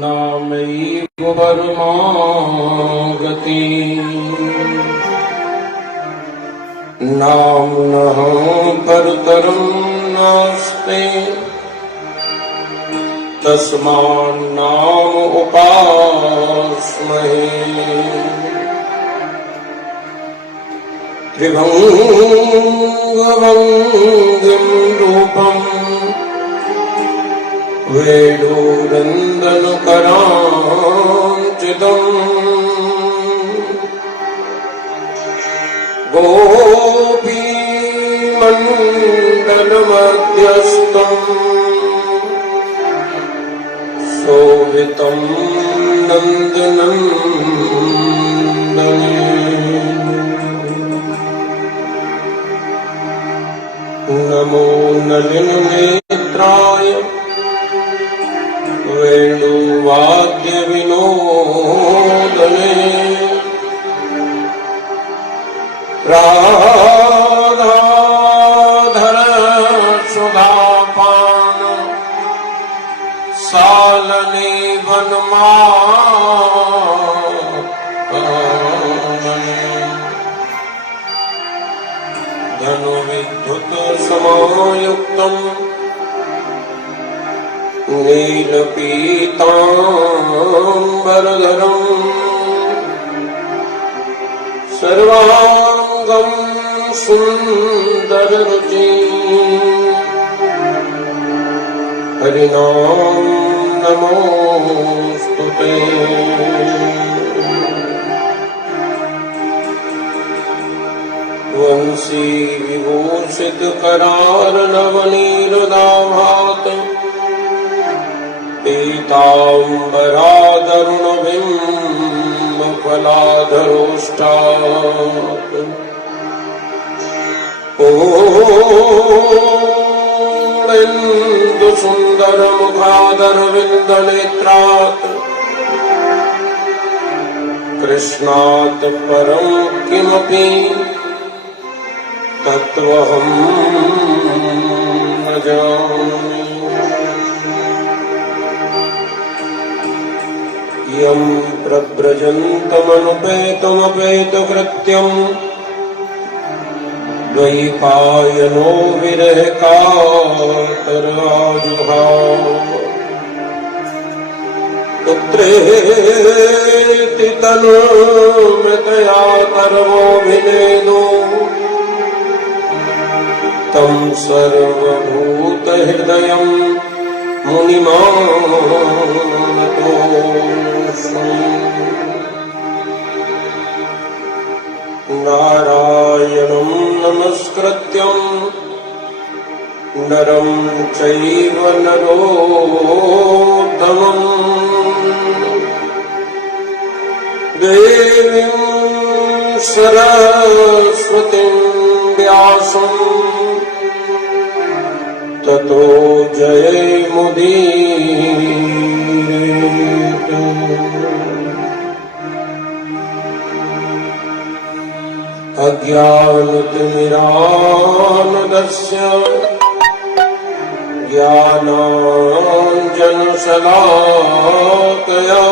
नामैव परमागति नाम्नः परतरं नास्ति तस्मान्नाम उपास्महे। त्रिभंगवंद्यं रूपं वेणुनन्दनकराञ्चितम् गोपीमण्डलमध्यस्थम् शोभितं नन्दनन्दने। नमो नलिननेत्राय वेणुवाद्यविनोदने। राधाधर सुधापान सालने वनमानने। धनुविद्युत समायुक्तम् नीलपीताम्बरधरम् सर्वांगं सुन्दररुचिं हरिनाम नमोस्तुते। वंशी विभूषित करार नवनीरदाभात पीताम्बरादरुणबिम्बफलाधरोष्टात् पूर्णेन्दुसुन्दरमुखादरविन्दनेत्रात् कृष्णात् परं किमपि तत्त्वहं न जानामि। यं प्रव्रजन्तमनुपेतमपेतकृत्यम् द्वैपायनो विरहकातराजुहाव। पुत्रेति तनुमृतया कर्मोऽभिनेदो तं सर्वभूतहृदयं मुनिमानतोऽस्मि। नारायणं नमस्कृत्यं नरं चैव नरोत्तमं देवीं सरस्वतीं व्यासं ततो जयमुदीरयेत्। अज्ञानतिमिरान्धस्य ज्ञानाञ्जनशलाकया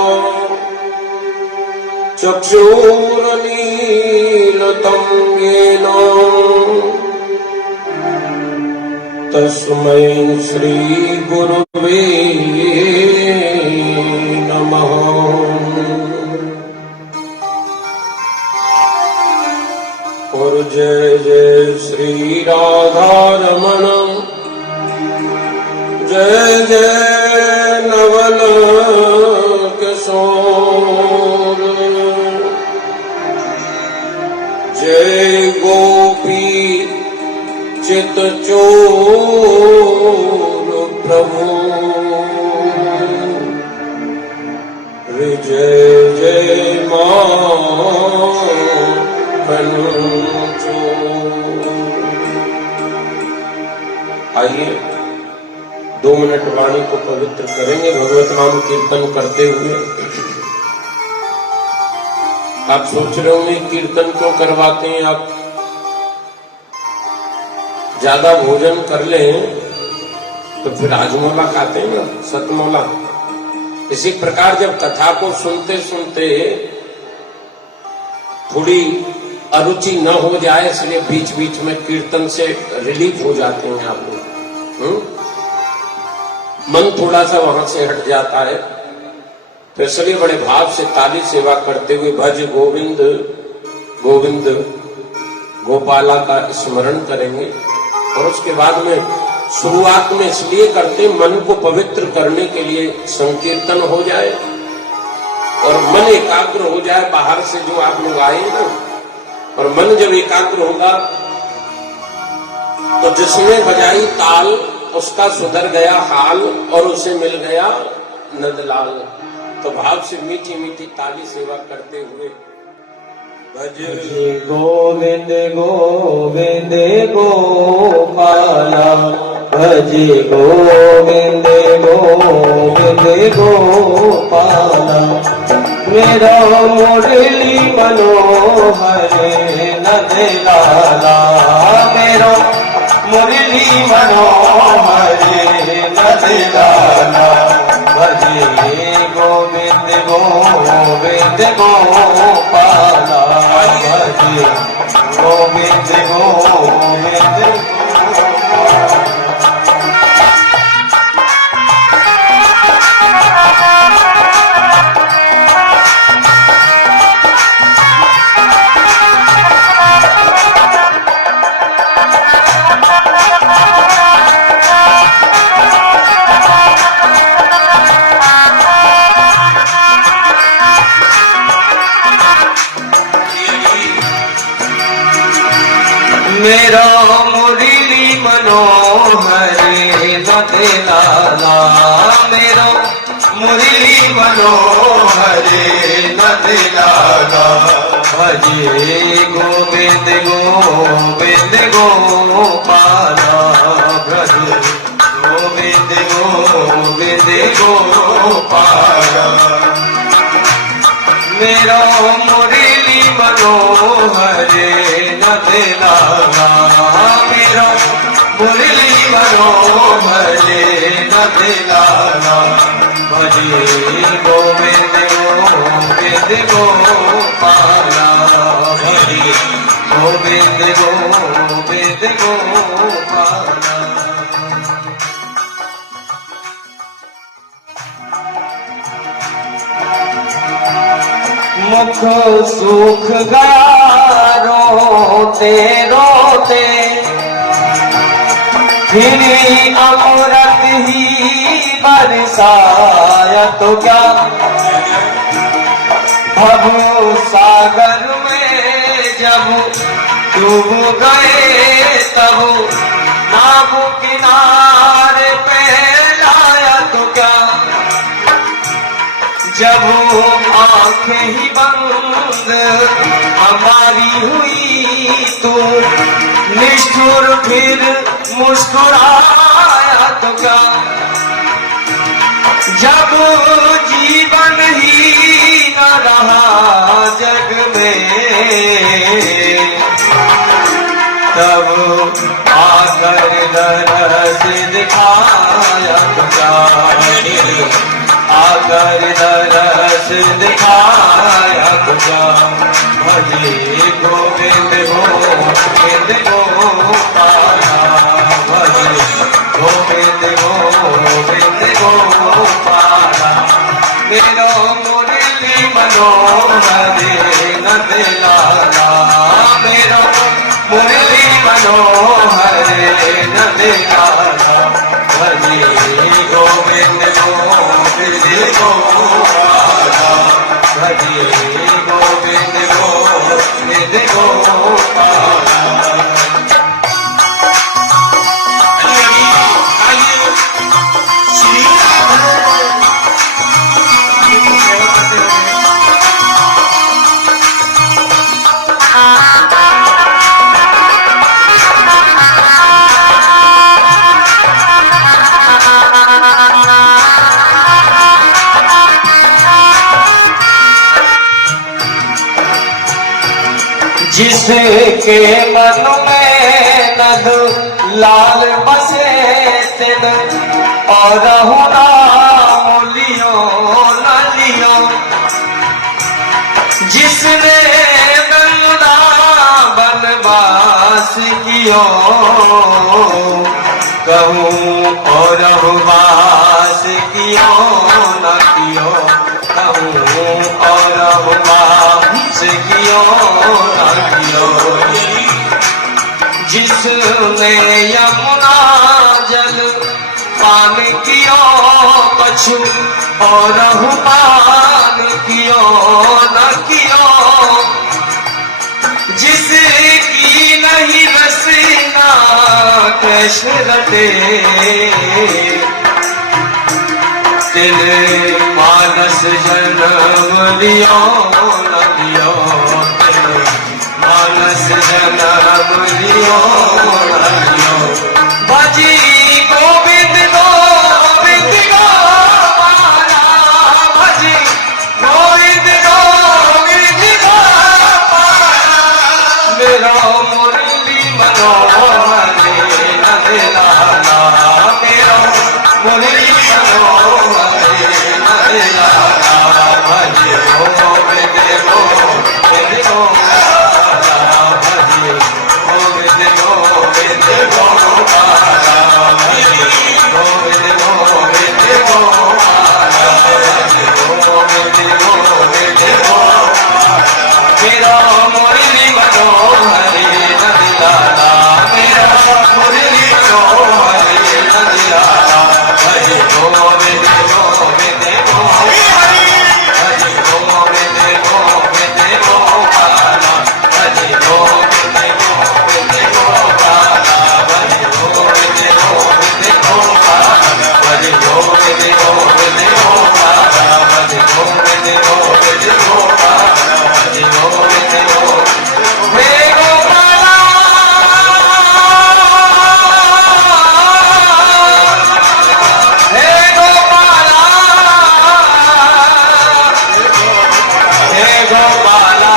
चक्षुरुन्मीलितं येन तस्मै श्रीगुरुवे नमः। और जय जय श्री राधारमण जय जय नवल किशोर जय गोपी चितचोर प्रभु जय जय आइए 2 मिनट वाणी को पवित्र करेंगे भगवत नाम कीर्तन करते हुए। आप सोच रहे होंगे कीर्तन क्यों करवाते हैं, आप ज्यादा भोजन कर लें तो फिर आजमौला खाते हैं ना, सतमौला। इसी प्रकार जब कथा को सुनते सुनते थोड़ी अरुचि न हो जाए, इसलिए बीच बीच में कीर्तन से रिलीफ हो जाते हैं आप लोग, मन थोड़ा सा वहां से हट जाता है। तो इसलिए बड़े भाव से ताली सेवा करते हुए भज गोविंद गोविंद गोपाला का स्मरण करेंगे। और उसके बाद में शुरुआत में इसलिए करते, मन को पवित्र करने के लिए, संकीर्तन हो जाए और मन एकाग्र हो जाए। बाहर से जो आप लोग आए ना, और मन जब एकाग्र होगा तो जिसने बजाई ताल उसका सुधर गया हाल और उसे मिल गया नंदलाल। तो भाव से मीठी मीठी ताली सेवा करते हुए भज गोविंद गोविंद गोपाला, भज गोविंद गोविंद गोपाला। मेरा मुरली मनोहर नंद लाला, मेरा मुरली मनोहर नंद लाला। भज गोविंद गोविंद गोपाला, भज गोविंद गोविंद। मेरा मुरली मनोहर नंद लाला, मेरा मुरली मनोहर नंद लाला। भज गोविंद गोविंद गोपाला, भज गोविंद गोविंद गोपाला। मेरा मुरली मनोहर नंद लाला, मेरा मुरली मनोहर नंद लाला। भज गोविंद गोविंद गोपाला, भज गोविंद गोविंद गोपाला। मुख सुख रोते रोते, फिर अमृत ही बरसाया तो क्या। भव सागर में जब डूब गए तब नाव किनारे पे लाया तो क्या। जब आंखें ही बंद हमारी हुई तो निष्ठुर फिर मुस्कुराया तो क्या। जब जीवन ही न रहा जग में तब आकर दरस दिखाया तो क्या। आकर दरस दिखाया तो क्या। भज गोविंद गोविंद गोपाला, भज गोविंद गोविंद गोपाला। मेरा मुरली मनोहर नंद लाला, मेरा मुरली मनोहर नंद लाला। भज गोविंद गोविंद गोपाला, भज गोविंद गोविंद गोपाला। जिसके मन में नद लाल बसे तिन और हुना लियो न लियो, जिसने बंदा बनवास कियो, कहूँ और वास कियो न कियो, कहूँ और वास कियो न कियो। जिसने यमुना जल पान कियो, कछु और पान कियो न कियो, जिसकी नहीं रसीना कैसे रटे, तिल मानस जन्म लियो न लियो, तिल मानस जन्म लियो न लियो। भजी गोविंद गोविंद गोपाला, भजी गोविंद गोविंद गोपाला, मेरा मुरली मनोहर नंद लाला, मेरा मुरली मनोहर नंद लाला। भजी गोविंद गोविंद गोपाला, भजी गोविंद गोविंद गोपाला, भजी गोविंद गोविंद गोपाला, भजी गोविंद गोविंद गोपाला, मेरा मुरली मनोहर नंद लाला, मेरा मुरली मनोहर नंद लाला। भजी गोविंद गोविंद गोपाला, भजी गोविंद गोविंद गोपाला, भजी गोविंद गोविंद गोपाला, भजी गोविंद गोविंद गोपाला, भजी गोविंद गोविंद गोपाला, भजी गोविंद गोविंद गोपाला, भजी गोविंद गोविंद हे गोपाला, हे गोपाला, हे गोपाला,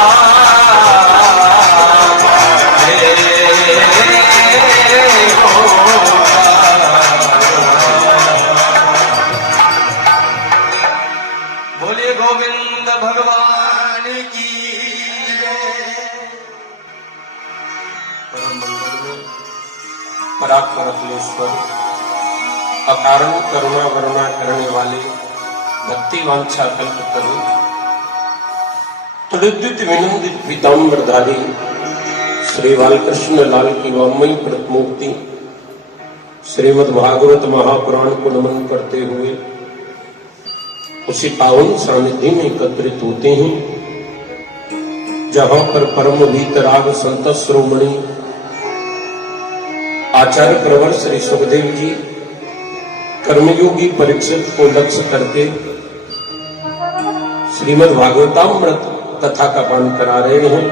बोलिए गोविंद भगवान की परम मंगल में परात्पर अखिलेश्वर, अकारण करुणा वरुणा करने वाले, भक्ति वांछा कल्प तरु, त्रिद्युत विनंदित पीताम्बरधारी श्री बालकृष्ण लाल की वामयी प्रतिमूर्ति श्रीमद् भागवत महापुराण को नमन करते हुए उसी पावन सानिध्य में एकत्रित होते हैं जहां पर परम वीतराग संत श्रोमणी आचार्य प्रवर श्री सुखदेव जी कर्मयोगी परीक्षित को लक्ष्य करके श्रीमद् भागवतामृत कथा का पान करा रहे हैं।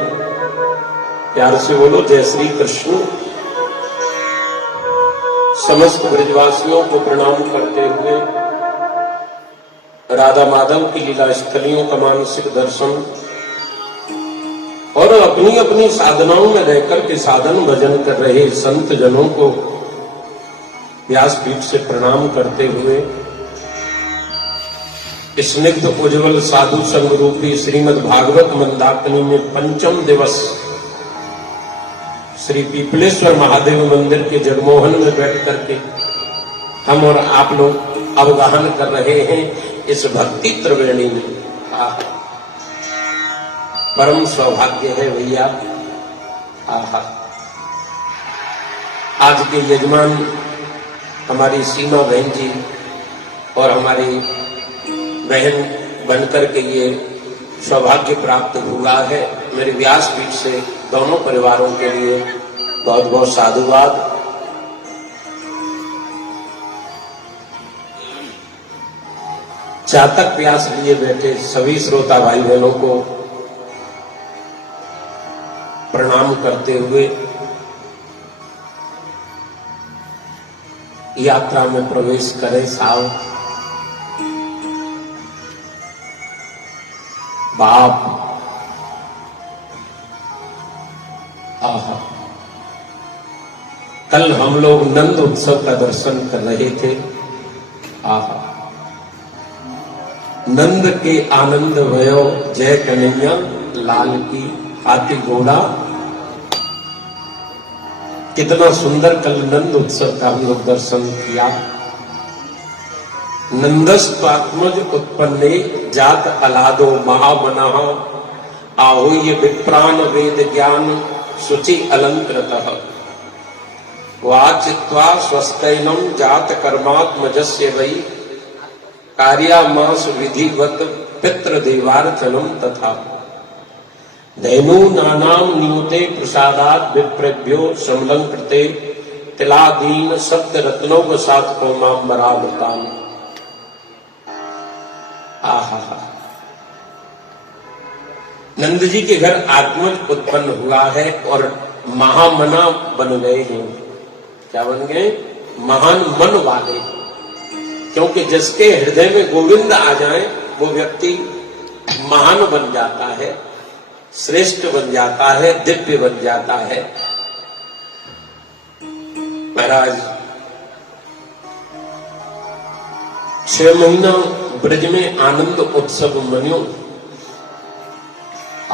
प्यार से बोलो जय श्री कृष्ण। समस्त ब्रजवासियों को प्रणाम करते हुए राधा माधव की लीला स्थलियों का मानसिक दर्शन और अपनी अपनी साधनाओं में रहकर के साधन भजन कर रहे संत जनों को व्यासपीठ से प्रणाम करते हुए स्निग्ध उज्ज्वल साधु संग रूपी श्रीमद् भागवत मंदाकिनी में पंचम दिवस श्री पीपलेश्वर महादेव मंदिर के जगमोहन में बैठ करके हम और आप लोग अवगाहन कर रहे हैं इस भक्ति त्रिवेणी में। परम सौभाग्य है भैया। आहा, आज के यजमान हमारी सीमा बहन जी और हमारी बहन बनकर के ये सौभाग्य प्राप्त हुआ है। मेरे व्यासपीठ से दोनों परिवारों के लिए बहुत बहुत साधुवाद। चातक प्यास लिए बैठे सभी श्रोता भाई बहनों को प्रणाम करते हुए यात्रा में प्रवेश करें। साव बाप आहा, कल हम लोग नंद उत्सव का दर्शन कर रहे थे। आहा, नंद के आनंद भयो जय कन्हैया लाल की, हाथी घोड़ा। कितना सुंदर कल नंद उत्सव का हम लोग दर्शन किया। नंदस्त्वात्मज उत्पन्ने जात अलादो महामनः, आहुय विप्राण वेद ज्ञान शुचि अलंकृतः, वाचित्वा स्वस्तैनम जात कर्मात्मजस्य वै, कार्यामास विधिवत पितृदेवार्चनम तथा, धैनु नानाम नियुते प्रसादात विप्रेभ्यो समलंकृते, तिलादीन सप्त रत्नों सात कोमांबरावृतान। आहा, नंद जी के घर आत्मज उत्पन्न हुआ है और महामना बन गए हैं। क्या बन गए? महान मन वाले। क्योंकि जिसके हृदय में गोविंद आ जाए वो व्यक्ति महान बन जाता है, श्रेष्ठ बन जाता है, दिव्य बन जाता है। महाराज 6 महीना ब्रज में आनंद उत्सव मनियो।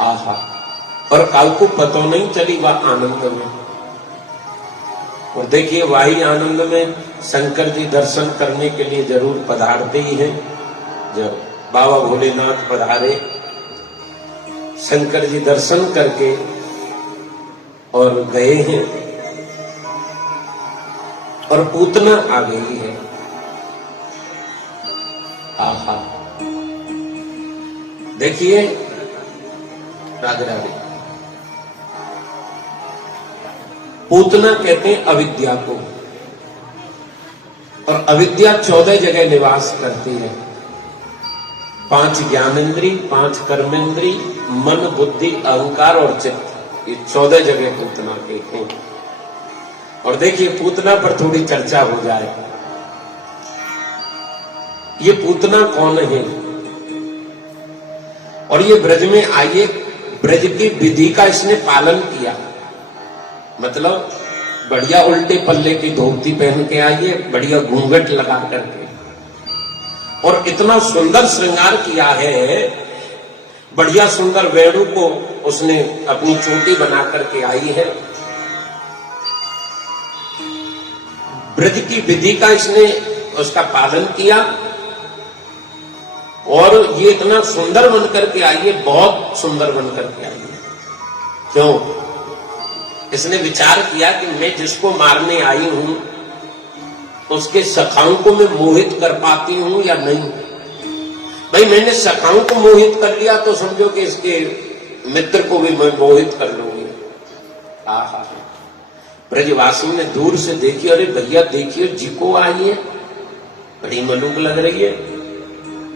आहा, और काल को पता नहीं चली वह आनंद में। और देखिए वही आनंद में शंकर जी दर्शन करने के लिए जरूर पधारते ही हैं। जब बाबा भोलेनाथ पधारे, शंकर जी दर्शन करके और गए हैं और पूतना आ गई है। आहा, देखिए राधे राधे। पूतना कहते हैं अविद्या को, और अविद्या 14 जगह निवास करती है। 5 ज्ञानेन्द्री, 5 कर्मेंद्री, मन, बुद्धि, अहंकार और चित्त, ये 14 जगह पूतना के हैं। और देखिए पूतना पर थोड़ी चर्चा हो जाए। ये पूतना कौन है और ये ब्रज में आइए, ब्रज की विधि का इसने पालन किया। मतलब बढ़िया उल्टे पल्ले की धोती पहन के आइए, बढ़िया घूंघट लगा करके, और इतना सुंदर श्रृंगार किया है। बढ़िया सुंदर वेणु को उसने अपनी चोटी बना करके आई है। ब्रज की विधि का इसने उसका पालन किया और ये इतना सुंदर बन करके आई है, बहुत सुंदर बन करके आई है। क्यों? इसने विचार किया कि मैं जिसको मारने आई हूं उसके सखाओं को मैं मोहित कर पाती हूं या नहीं। भाई मैंने सखाओं को मोहित कर लिया तो समझो कि इसके मित्र को भी मैं मोहित कर लूंगी। आहा, ब्रजवासी ने दूर से देखी, अरे भैया देखिए जी को आई है, बड़ी मलूक लग रही है।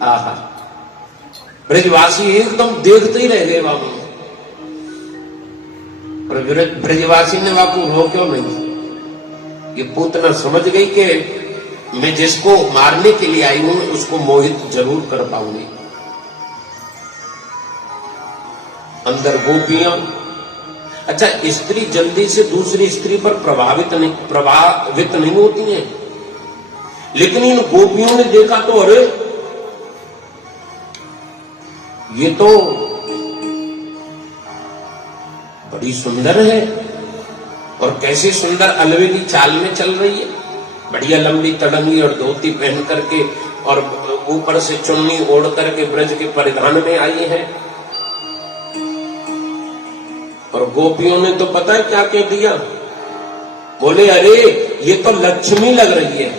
आहा, ब्रजवासी एकदम देखते ही रह गए बाबू। ब्रजवासी ने बापू रो क्यों नहीं? ये पूतना समझ गई कि मैं जिसको मारने के लिए आई हूं उसको मोहित जरूर कर पाऊंगी। अंदर गोपियां, अच्छा स्त्री जल्दी से दूसरी स्त्री पर प्रभावित नहीं होती हैं, लेकिन इन गोपियों ने देखा तो अरे ये तो बड़ी सुंदर है, और कैसे सुंदर अलवेली चाल में चल रही है। बढ़िया लंबी तड़ंगी और धोती पहन करके और ऊपर से चुन्नी ओढ़ करके ब्रज के परिधान में आई है। और गोपियों ने तो पता है क्या कह दिया? बोले अरे ये तो लक्ष्मी लग रही है।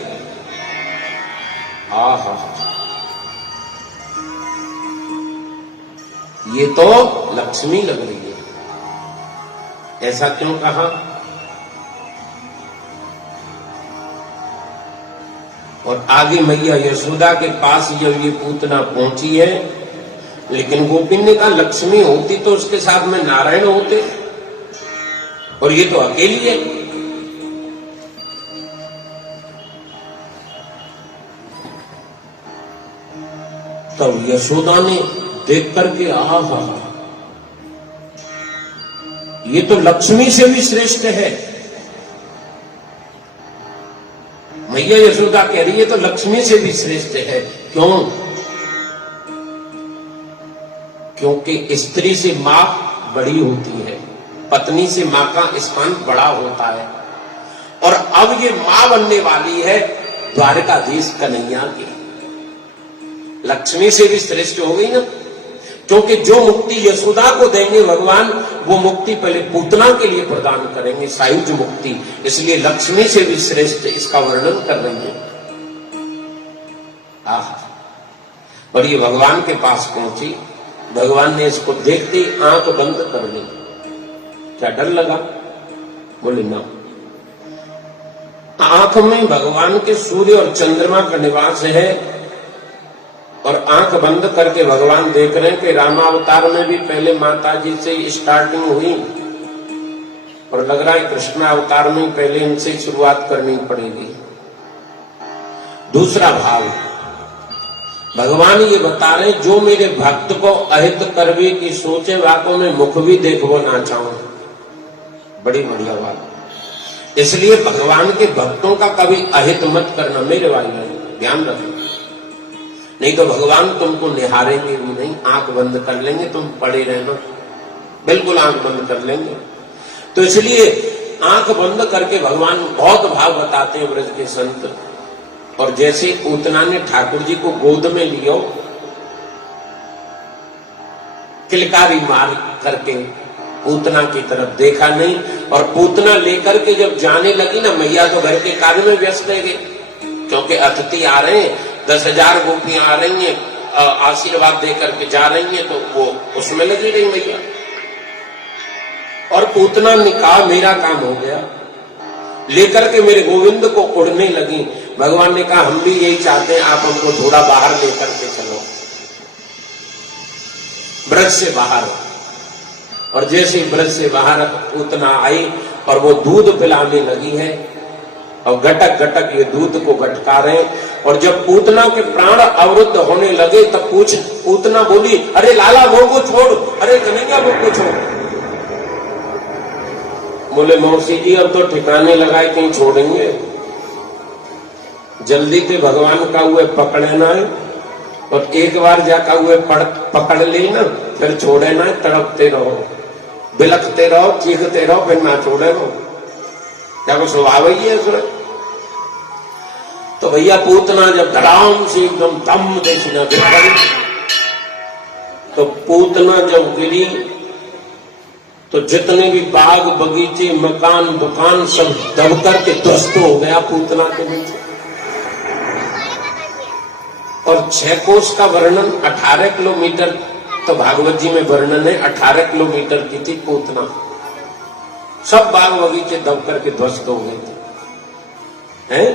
आहा, ये तो लक्ष्मी लग रही है। ऐसा क्यों कहा? और आगे मैया यशोदा के पास ये पूतना पहुंची है, लेकिन गोपी ने कहा लक्ष्मी होती तो उसके साथ में नारायण होते, और ये तो अकेली है। तब यशोदा ने देख करके आहा, ये तो लक्ष्मी से भी श्रेष्ठ है। मैया यशोदा कह रही है तो लक्ष्मी से भी श्रेष्ठ है। क्यों? क्योंकि स्त्री से मां बड़ी होती है, पत्नी से मां का स्थान बड़ा होता है। और अब ये मां बनने वाली है द्वारकाधीश कन्हैया की। लक्ष्मी से भी श्रेष्ठ हो गई ना, क्योंकि जो मुक्ति यशोदा को देंगे भगवान, वो मुक्ति पहले पूतना के लिए प्रदान करेंगे, सायुज मुक्ति। इसलिए लक्ष्मी से भी श्रेष्ठ इसका वर्णन कर रही है। और ये भगवान के पास पहुंची, भगवान ने इसको देखते ही आंख बंद कर ली। क्या डर लगा? बोले ना। आंख में भगवान के सूर्य और चंद्रमा का निवास है, और आंख बंद करके भगवान देख रहे हैं कि रामावतार में भी पहले माता जी से स्टार्टिंग हुई, और लग रहा है कृष्ण अवतार में पहले इनसे शुरुआत करनी पड़ेगी। दूसरा भाव, भगवान ये बता रहे जो मेरे भक्त को अहित करवे की सोचे, वाकों में मुख भी देखो ना चाहूं। बड़ी बढ़िया बात। इसलिए भगवान के भक्तों का कभी अहित मत करना मेरे भाई, ध्यान रखना। नहीं तो भगवान तुमको निहारेंगे भी नहीं, आंख बंद कर लेंगे, तुम पड़े रहना, बिल्कुल आंख बंद कर लेंगे। तो इसलिए आंख बंद करके भगवान बहुत भाव बताते हैं ब्रज के संत। और जैसे पूतना ने ठाकुर जी को गोद में लियो, किलकारी मार करके पूतना की तरफ देखा नहीं, और पूतना लेकर के जब जाने लगी ना, मैया तो घर के कार्य में व्यस्त है, क्योंकि अतिथि आ रहे हैं, 10,000 गोपियां आ रही हैं, आशीर्वाद देकर के जा रही हैं, तो वो उसमें लगी रही मैया। और पूतना ने कहा मेरा काम हो गया, लेकर के मेरे गोविंद को उड़ने लगी। भगवान ने कहा हम भी यही चाहते हैं, आप हमको थोड़ा बाहर लेकर के चलो, ब्रज से बाहर। और जैसे ब्रज से बाहर पूतना आई और वो दूध पिलाने लगी है, और गटक गटक ये दूध को गटका रहे। और जब पूतना के प्राण अवरुद्ध होने लगे तब पूतना बोली, अरे लाला वो को छोड़, अरे कन्हैया वो को छोड़। बोले मौसी जी अब तो ठिकाने लगाए, कहीं छोड़ेंगे? जल्दी से भगवान का हुए पकड़े ना है, और एक बार जाका हुए पकड़ ले ना, फिर छोड़े ना, तड़पते रहो, बिलखते रहो, चीखते रहो, फिर ना छोड़े रहो। क्या वो स्वभाव ही है उसमें? तो भैया पूतना जब धड़ाम से एकदम दम देखना गिर, तो पूतना जब गिरी तो जितने भी बाग बगीचे मकान दुकान सब दबकर के ध्वस्त हो गया पूतना के नीचे। और 6 कोस का वर्णन 18 किलोमीटर, तो भागवत जी में वर्णन है 18 किलोमीटर की थी पूतना। सब बाग बगीचे दबकर के ध्वस्त हो गए थे। हैं?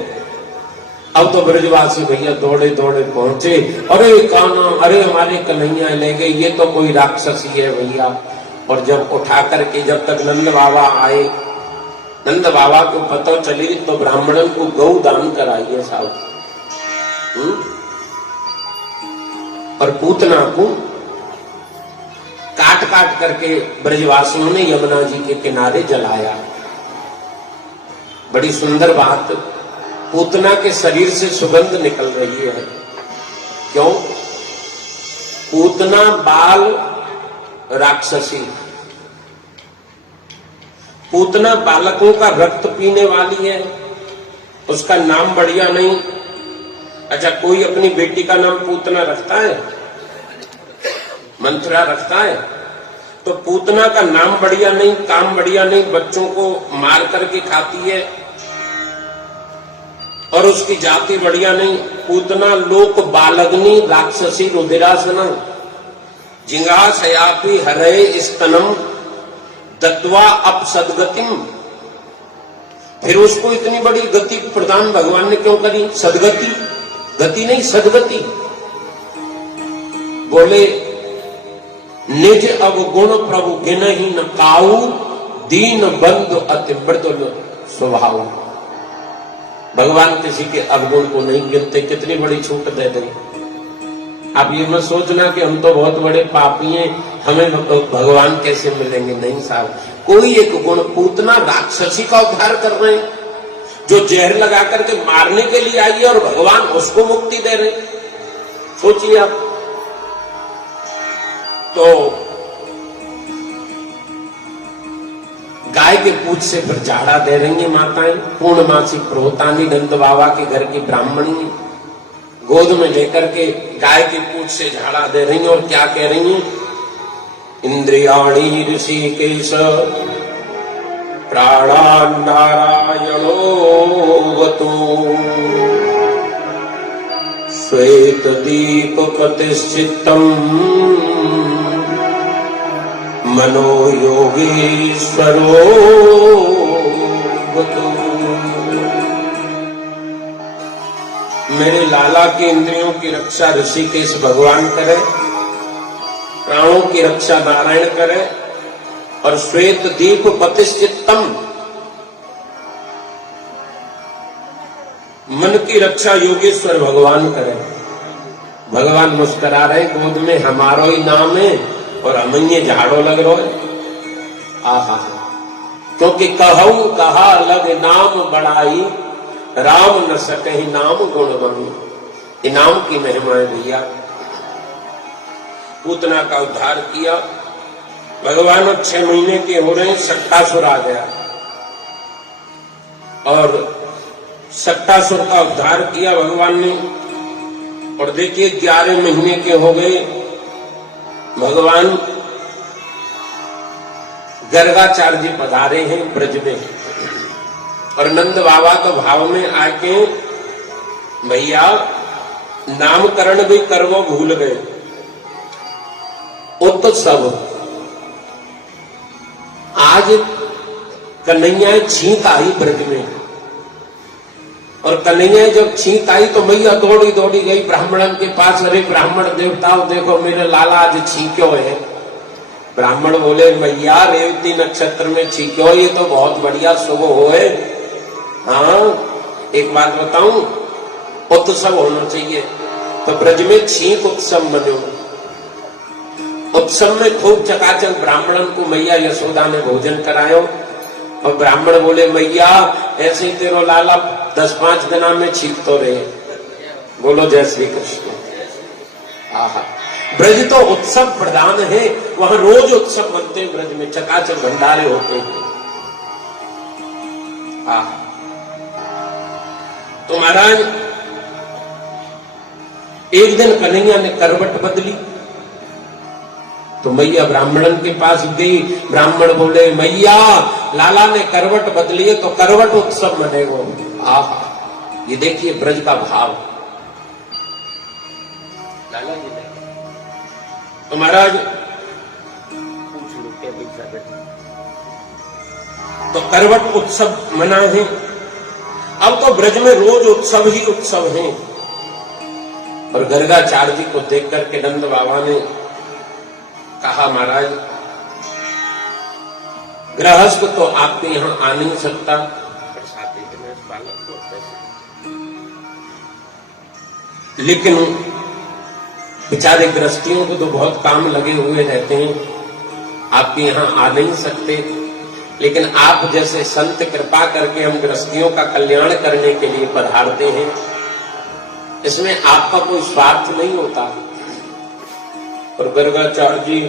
अब तो ब्रजवासी भैया दौड़े दौड़े पहुंचे, अरे कान्हा, अरे हमारे कन्हैया ले गए, ये तो कोई राक्षसी है भैया। और जब उठा करके, जब तक नंद बाबा आए, नंद बाबा को पता चली तो ब्राह्मणन को गौ दान कराइए साहब। और पूतना को काट काट करके ब्रजवासियों ने यमुना जी के किनारे जलाया। बड़ी सुंदर बात, पूतना के शरीर से सुगंध निकल रही है। क्यों? पूतना बाल राक्षसी, पूतना बालकों का रक्त पीने वाली है, उसका नाम बढ़िया नहीं। अच्छा, कोई अपनी बेटी का नाम पूतना रखता है? मंथरा रखता है? तो पूतना का नाम बढ़िया नहीं, काम बढ़िया नहीं, बच्चों को मार करके खाती है, और उसकी जाति बढ़िया नहीं। पूतना लोक बालग्नि राक्षसी रुधिरासना जिंगा सयापी हरे स्तनम दत्वा अपसदगतिम। फिर उसको इतनी बड़ी गति प्रदान भगवान ने क्यों करी? सदगति, गति नहीं सदगति। बोले निज अवगुण प्रभु गिन ही न काऊ, दीन बंधु अति मृदुल स्वभाव। भगवान किसी के अवगुण को नहीं गिनते, कितनी बड़ी छूट दे दें। आप ये मत सोचना कि हम तो बहुत बड़े पापी हैं, हमें भगवान कैसे मिलेंगे। नहीं साहब, कोई एक गुण, पूतना राक्षसी का उद्धार कर रहे हैं। जो जहर लगा करके मारने के लिए आई है और भगवान उसको मुक्ति दे रहे। सोचिए आप। तो गाय के पूछ से फिर झाड़ा दे रही है माताएं। पूर्णमासी प्रोहतानी नंद बाबा के घर की ब्राह्मणी गोद में लेकर के गाय के पूछ से झाड़ा दे रही हैं और क्या कह रही हैं? इंद्रियाणि ऋषिकेश प्राणान् नारायणो वतु श्वेत दीप प्रतिष्ठितम् मनो योगेश्वरो वतु। मेरे लाला की इंद्रियों की रक्षा ऋषिकेश भगवान करे, प्राणों की रक्षा नारायण करे और श्वेत दीप प्रतिष्ठितम मन की रक्षा योगेश्वर भगवान करे। भगवान मुस्कुरा रहे गोद में, हमारो ही नाम है और हम ये झाड़ो लग रहे। आहा, क्योंकि कहूं कहा लग नाम बड़ाई राम न सके ही नाम गुण बनी। इनाम की महिमा है भैया। पूतना का उद्धार किया भगवान। 6 महीने के हो रहे, सट्टासुर आ गया और सट्टासुर का उद्धार किया भगवान ने। और देखिए 11 महीने के हो गए, भगवान गर्गाचार्य जी पधारे हैं ब्रज में और नंद बाबा तो भाव में आके भैया नामकरण भी करवो भूल गए। तो सब आज कन्हैया छींक आई ब्रज में और कन्हैया जब छींक आई तो मैया दौड़ी दौड़ी गई ब्राह्मणन के पास। अरे ब्राह्मण देवताओं देखो मेरे लाला आज छींक्यो है। ब्राह्मण बोले मैया रेवती नक्षत्र में छींक्यो, ये तो बहुत बढ़िया शुभ हो है। हाँ एक बात बताऊं, उत्सव होना चाहिए। तो ब्रज में छींक उत्सव मनो। उत्सव में खूब चकाचक ब्राह्मणन को मैया यशोदा ने भोजन करायो और ब्राह्मण बोले मैया ऐसे ही तेरो लाला 10-5 दिना में छींक तो रहे। बोलो जय श्री कृष्ण। आहा, ब्रज तो उत्सव प्रधान है, वहां रोज उत्सव बनते हैं। ब्रज में चकाचक भंडारे होते हैं। आहा, तो महाराज एक दिन कन्हैया ने करवट बदली तो मैया ब्राह्मणन के पास गई। ब्राह्मण बोले मैया लाला ने करवट बदली है तो करवट उत्सव मनेगो। आहा, ये देखिए ब्रज का भाव। लाला जी ने तो महाराज पूछ लो क्या पैसा बेटा। तो करवट उत्सव मना है। अब तो ब्रज में रोज उत्सव ही उत्सव है। और गर्गाचार्य जी को देख करके नंद बाबा ने कहा महाराज गृहस्थ तो आपके यहां आ नहीं सकता, प्रसाद देते इस बालक को पैसे, लेकिन बेचारे गृहस्थियों को तो बहुत काम लगे हुए रहते हैं, आपके यहां आ नहीं सकते। लेकिन आप जैसे संत कृपा करके हम गृहस्थियों का कल्याण करने के लिए पधारते हैं, इसमें आपका कोई स्वार्थ नहीं होता। और गर्गाचार्य जी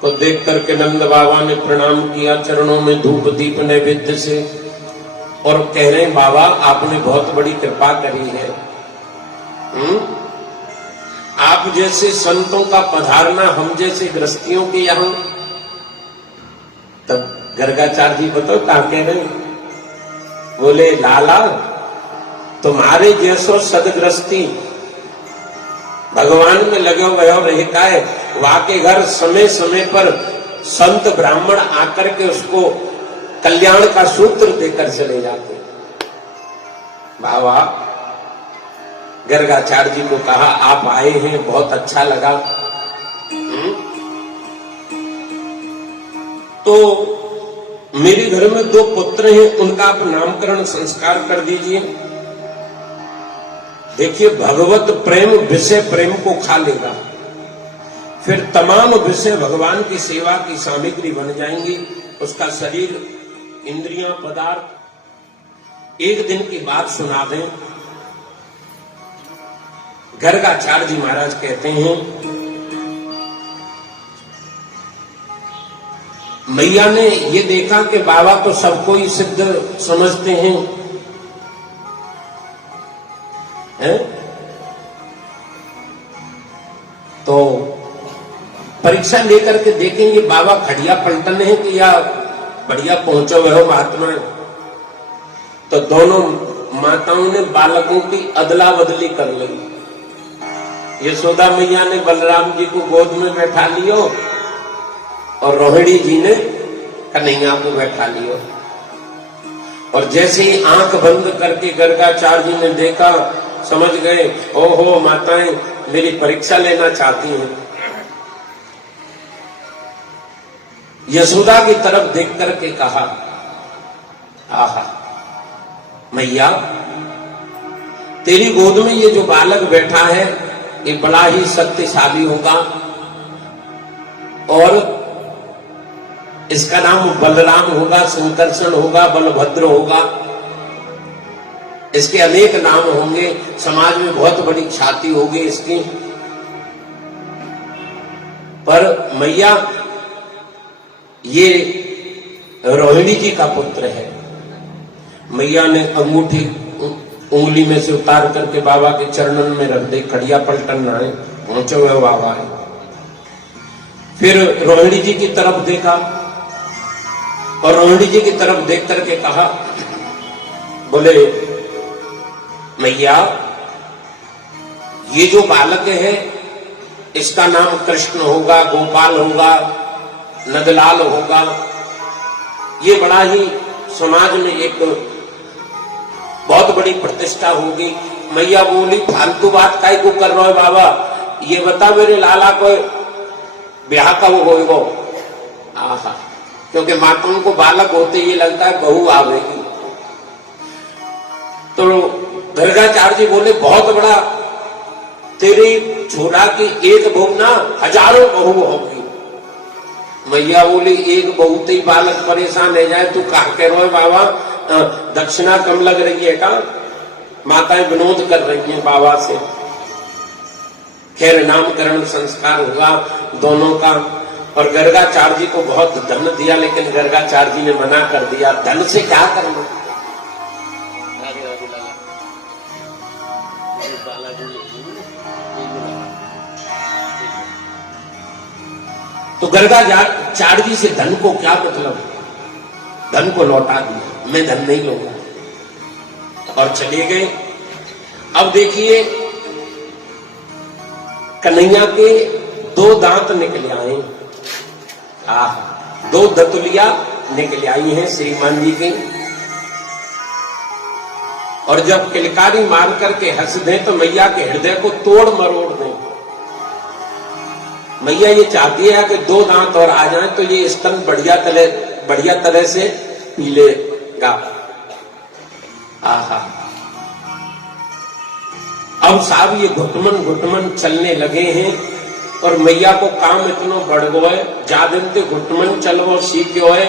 को देख करके नंद बाबा ने प्रणाम किया, चरणों में धूप दीप नैवेद्य से, और कह रहे हैं बाबा आपने बहुत बड़ी कृपा करी है। आप जैसे संतों का पधारना हम जैसे गृहस्थियों के यहां। तब गर्गाचार्य जी बताओ क्या कह रहे हैं? बोले लाला तुम्हारे जैसो सदगृहस्थी भगवान में लगे हुए और रहता है, वहां के घर समय समय पर संत ब्राह्मण आकर के उसको कल्याण का सूत्र देकर चले जाते। बाबा गर्गाचार्य जी को कहा आप आए हैं बहुत अच्छा लगा। तो मेरे घर में 2 पुत्र हैं, उनका आप नामकरण संस्कार कर दीजिए। देखिए भगवत प्रेम विषय प्रेम को खा लेगा, फिर तमाम विषय भगवान की सेवा की सामग्री बन जाएंगी। उसका शरीर इंद्रियां पदार्थ एक दिन की बात सुना दें। गर्गाचार्य जी महाराज कहते हैं, मैया ने ये देखा कि बाबा तो सबको ही सिद्ध समझते हैं, हैं? तो परीक्षा लेकर के देखेंगे बाबा खड़िया पलटन है कि या बढ़िया पहुंचे हुए हो महात्मा। तो दोनों माताओं ने बालकों की अदला बदली कर ली। यशोदा मैया ने बलराम जी को गोद में बैठा लियो और रोहिणी जी ने कन्हैया को बैठा लियो। और जैसे ही आंख बंद करके गर्गाचार्य जी ने देखा, समझ गए ओहो माताएं मेरी परीक्षा लेना चाहती हैं। यशोदा की तरफ देख करके कहा, आहा मैया तेरी गोद में ये जो बालक बैठा है ये बड़ा ही शक्तिशाली होगा और इसका नाम बलराम होगा, संकर्षण होगा, बलभद्र होगा, इसके अनेक नाम होंगे, समाज में बहुत बड़ी ख्याति होगी इसकी। पर मैया ये रोहिणी जी का पुत्र है। मैया ने अंगूठी उंगली में से उतार करके बाबा के चरणन में रख दे, खड़िया पलटन आए, पहुंचे हुए बाबा है। फिर रोहिणी जी की तरफ देखा और रोहिणी जी की तरफ देख करके कहा, बोले मैया ये जो बालक है इसका नाम कृष्ण होगा, गोपाल होगा, नंदलाल होगा, ये बड़ा ही समाज में एक बहुत बड़ी प्रतिष्ठा होगी। मैया बोली फालतू बात काहे को कर रहे हो बाबा, ये बता मेरे लाला को ब्याह कब होगा। आहा, क्योंकि माताओं को बालक होते ये लगता है बहू आवेगी। तो गर्गाचार्य जी बोले बहुत बड़ा, तेरी छोरा की एक बहू ना हजारों बहू होगी। मैया बोली एक बहुत ही बालक परेशान हो जाए, तू कहा कह रहे हो बाबा, दक्षिणा कम लग रही है का? माताएं विनोद कर रही हैं बाबा से। खैर नामकरण संस्कार हुआ दोनों का और गर्गाचार्य जी को बहुत धन दिया, लेकिन गर्गाचार्य जी ने मना कर दिया, धन से क्या करना। तो गर्गाचार्य जी से धन को क्या मतलब, धन को लौटा दिया, मैं धन नहीं लूंगा और चले गए। अब देखिए कन्हैया के 2 दांत निकले आए, दो दतुलिया निकले आई हैं श्रीमान जी के। और जब किलकारी मार करके हंस दें तो मैया के हृदय को तोड़ मरोड़ दें। मैया ये चाहती है कि 2 दांत और आ जाएं तो ये स्तन बढ़िया तरह से पी लेगा। आहा, अब साहब ये घुटमन चलने लगे हैं और मैया को काम इतना बढ़ गए, जादंते घुटमन चलवो सीखो है।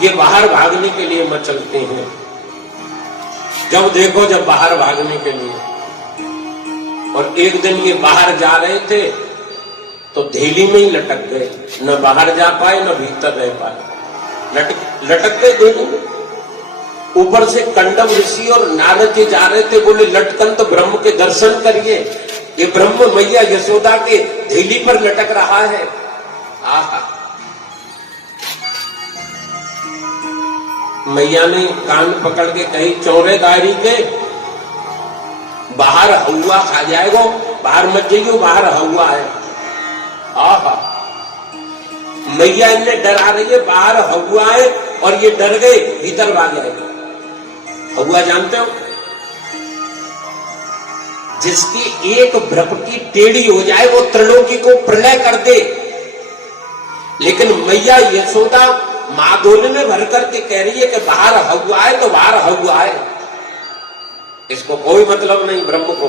ये बाहर भागने के लिए मचलते हैं, जब देखो जब बाहर भागने के लिए। और एक दिन ये बाहर जा रहे थे तो धेली में ही लटक गए, न बाहर जा पाए न भीतर रह पाए, लटक गए धेली। ऊपर से कंडम ऋषि और नारद जी जा रहे थे, बोले लटकंत ब्रह्म के दर्शन करिए। ये ब्रह्म मैया यशोदा के धेली पर लटक रहा है। आहा, मैया ने कान पकड़ के कही चौरेदारी के बाहर हवा खा जाएगो, बाहर मत जाइयो, बाहर हवा है। आहा, मैया इन्हें डरा रही है, बाहर हवा है और ये डर गए, भीतर भाग जाएगा। हवा जानते हो, जिसकी एक भ्रपकी टेढ़ी हो जाए वो त्रिलोकी को प्रलय कर दे। लेकिन मैया यशोदा माधोल में भर करके कह रही है कि बाहर हवा है तो बाहर हवा है, इसको कोई मतलब नहीं ब्रह्म को।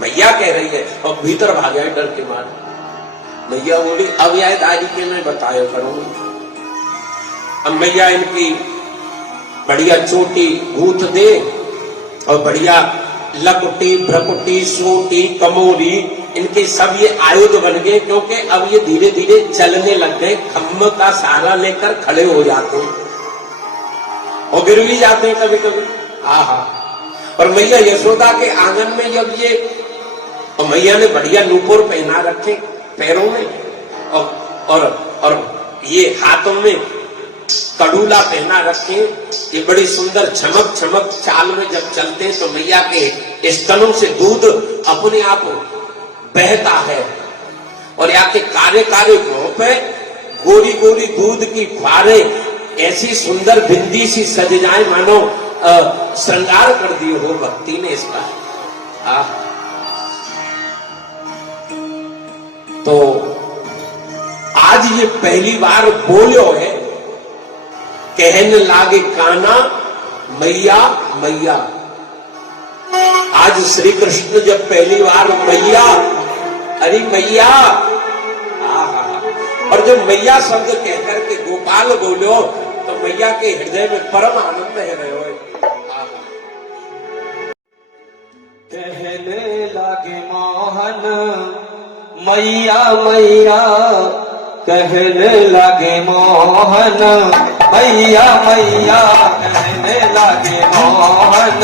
मैया कह रही है और भीतर भाग जाए डर के मारे। मैया बोली अब यह दारी के मैं बताया करूंगी। अब मैया इनकी बढ़िया चोटी गूंथ दे और बढ़िया लकुटी भ्रकुटी सोटी कमोरी इनके सब ये आयुध बन गए, क्योंकि अब ये धीरे धीरे चलने लग गए, खम्भ का सहारा लेकर खड़े हो जाते हैं और गिर भी जाते हैं कभी कभी। आहा, और मैया यशोदा के आंगन में जब ये, और मैया ने बढ़िया नूपुर पहना रखे पैरों में और ये हाथों में कड़ूला पहना रखे, ये बड़ी सुंदर चमक चमक चाल में जब चलते तो मैया के स्तनों से दूध अपने आप बहता है और यहाँ के काले काले मुंह पे गोरी गोरी दूध की फुहारें ऐसी सुंदर बिंदी सी सज जाए मानो श्रृंगार कर दिए हो भक्ति ने इसका। तो आज ये पहली बार बोलो है, कहने लागे काना मैया मैया। आज श्री कृष्ण जब पहली बार मैया, अरे मैया, और जब मैया शब्द कहकर के गोपाल बोलो तो मैया के हृदय में परम आनंद है रहे हो। कहने लागे मोहन मैया मैया, कहने लगे मोहन मैया मैया, कहने लगे मोहन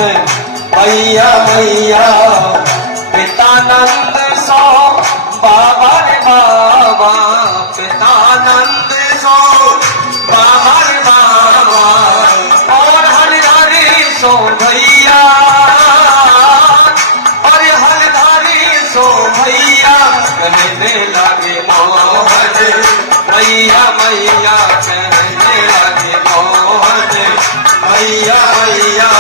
मैया मैया। पितानंद सो बाबा रे बाबा, पितानंद सो बाबा रे बाबा, और हरिधारी सो भैया, और हरिधारी सो भैया। कहने लगे मोहन मैया मैया, कहने लगे मोहन मैया मैया।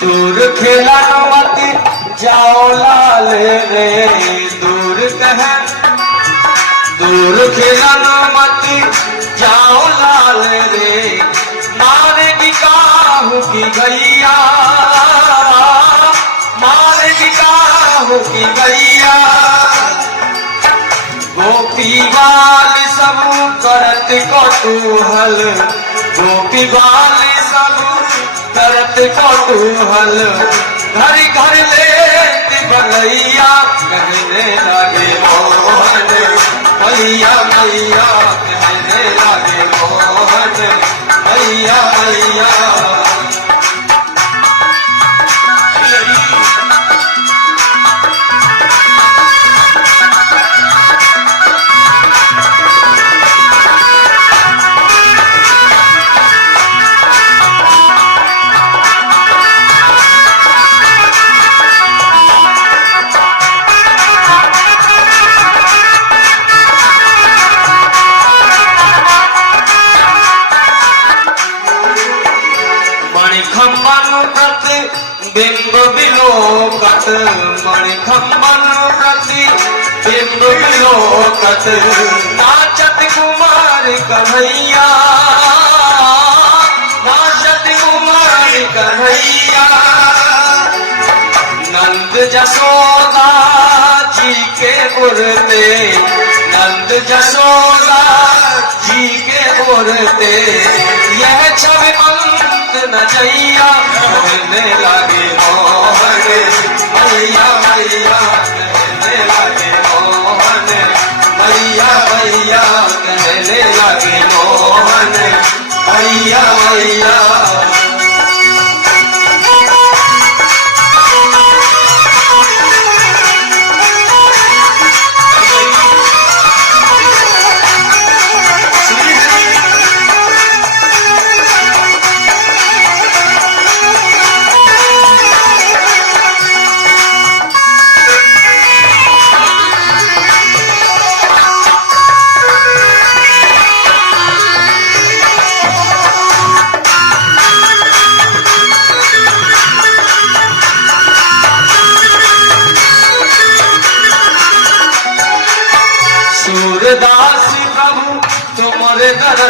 दूर खेला मत जाओ लाल रे, दूर कह दूर खेला मत जाओ लाल रे, मारेगी काहू की गैया, मारेगी काहू की गैया। गोपी बाल सब करत कौतूहल, गोपी बाल सब करत कौतूहल, घर घर लेत भलैया। कहने लगे मोहन मैया मैया, कहने लगे मोहन मैया मैया। बिंब विलोकत, मणिखंबन प्रति बिंब विलोकत, नाचत कुमार कन्हैया, नाचत कुमार कन्हैया। नंद जसोदा जी के उरते, नंद जसोदा जी के उरते, यह छवि नजैया। कहने लगे मोहन मैया मैया, कहने लगे मोहन मैया मैया, कहने लगे मोहन मैया मैया।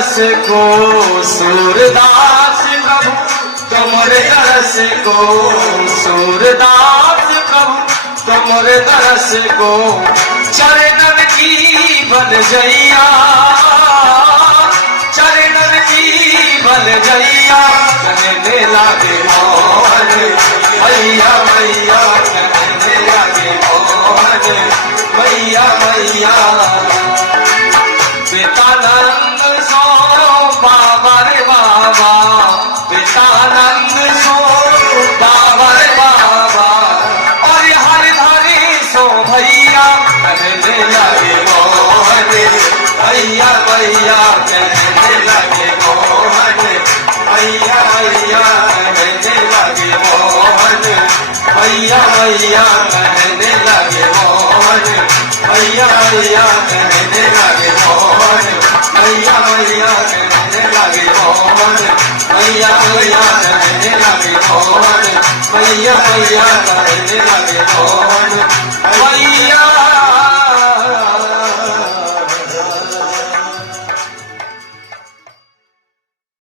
तरस को सूरदास प्रभु तुमरे तरस को सूरदास प्रभु तुमरे तरस को चरणन की बन जइया चरणन की बन जइया कहने लागे मोहन मैया मैया कहने लागे मोहन मैया मैया पितानंद सो बाबा रे बाबा पितानंद सो बाबा रे बाबा और हर धरी सो भैया कहने लगे मोहन भैया भैया कहने लगे मोहन भैया भैया कहने लगे मोहन भैया भैया कहने लगे मोहन भैया भैया कहने लगे मोहन भैया भैया कहने लगे मोहन भैया भैया कहने लगे मोहन भैया भैया कहने लगे मोहन